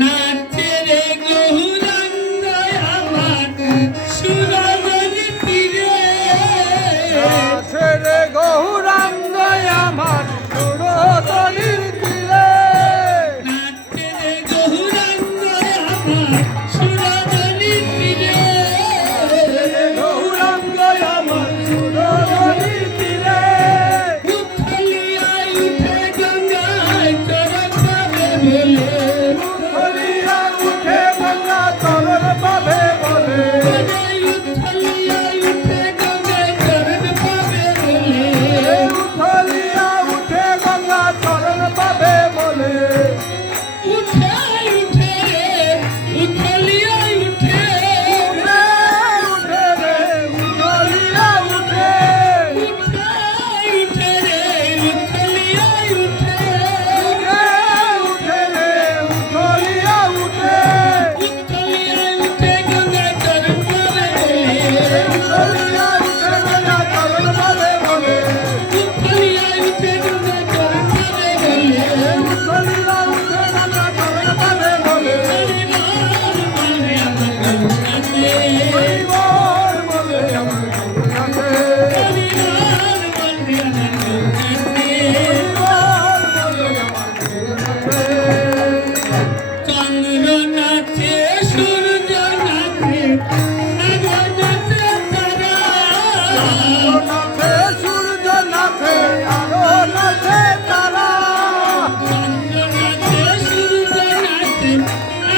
নাচে রে গৌরাঙ্গ আমার সুরবলি তীরে নাচে রে গৌরাঙ্গ আমার সুরতলির তীরে নাচে রে গৌরাঙ্গ আমার সুরবলি তীরে গৌরাঙ্গ আমার সুরতলির তীরে উথলিয়ায় উঠে গঙ্গায় চরণ পাবে বলে উথলিয়া উঠে গঙ্গা চরণ পাবে বলে উথলিয়ায় উঠে গঙ্গায় চরণ পাবে বলে উথলিয়া উঠে গঙ্গা চরণ পাবে বলে উঠে উঠে রে উথলিয়ায় উঠে উঠে রে উথলিয়া উঠে উঠে রে উথলিয়ায় উঠে উঠে রে উথলিয়া উঠে উথলিয়ায় উঠে গঙ্গা চরণ পাবে উথলিয়া উঠে গঙ্গা চরণ পাবে বলে উথলিয়ায় উঠে গঙ্গা চরণ পাবে বলে উথলিয়া উঠে গঙ্গা চরণ পাবে বলে হরিবল বলে আমার গৌরাঙ্গে হরিবল বলে আমার গৌরাঙ্গে চন্দ্র নাচে সূর্য নাচে আলো নাচে তারা নাচে সূর্য নাচে আলো নাচে তারা চন্দ্র নাচে সূর্য নাচে আলো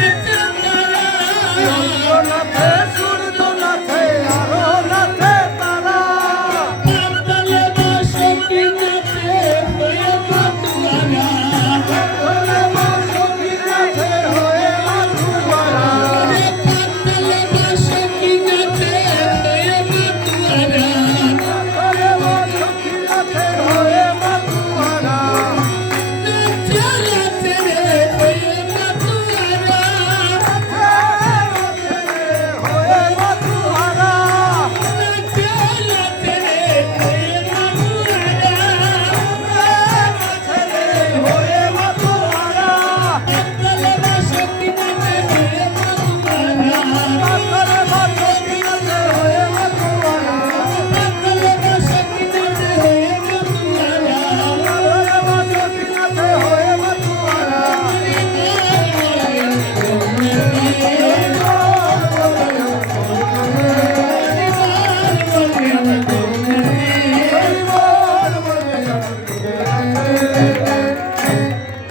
নাচে তারা নাচে সূর্য নাচে আলো নাচে তারা পাতালে বসতি নাচে হয়ে মাতুয়ারা ওরে বসতি নাচে হয়ে মাতুয়ারা পাতালে বসতি নাচে হয়ে মাতুয়ারা ওরে বসতি নাচে হয়ে মাতুয়ারা নাচে নাচে রে হয়ে মাতুয়ারা হয়ে মাতুয়ারা নাচে নাচে রে হয়ে মাতুয়ারা হয়ে মাতুয়ারা পাতালে বসতি নাচে হয়ে মাতুয়ারা পাথরে বসতি নাচে হয়ে মাতুয়ারা পাতালে বসতি নাচে হয়ে মাতুয়ারা পাথরে বসতি নাচে হয়ে মাতুয়ারা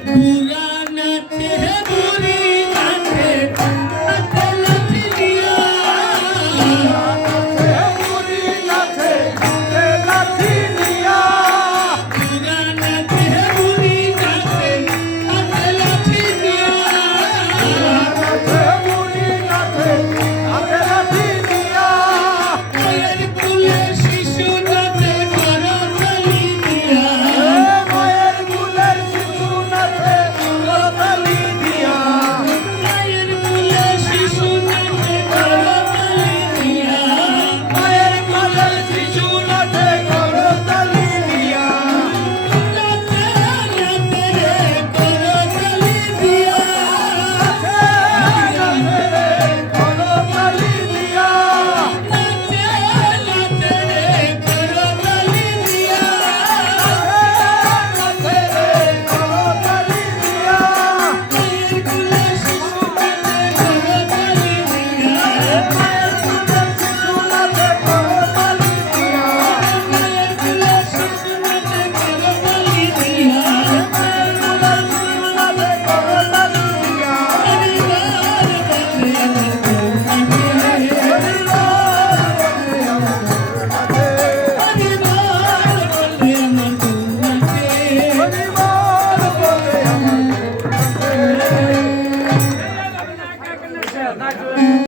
বুড়া নাচে বুড়ি নাচে হাতে লাঠি দিয়া পুরি নাচে হাতে লাঠি নিয়া বুড়া নাচে বুড়ি নাচে হাতে লাঠি দিয়া নাচে পুরি নাচে হাতে লাঠি নিয়া মায়ের কুলে শিশু নাচে করতালি দিয়া মায়ের কুলের শিশু নাচে করতালি দিয়া মায়ের কুলে শিশু নাচে করতালি দিয়া মায়ের কুলের শিশু নাচে করতালি দিয়া নাচে নাচে রে করতালি দিয়া করতালি দিয়া নাচে নাচে রে করতালি দিয়া করতালি দিয়া মায়ের কুলে শিশু নাচে করতালি দিয়া মায়ের কুলের শিশু নাচে করতালি দিয়া মায়ের কুলে শিশু নাচে করতালি দিয়া মায়ের কুলের শিশু নাচে করতালি দিয়া হরিবল বলে আমার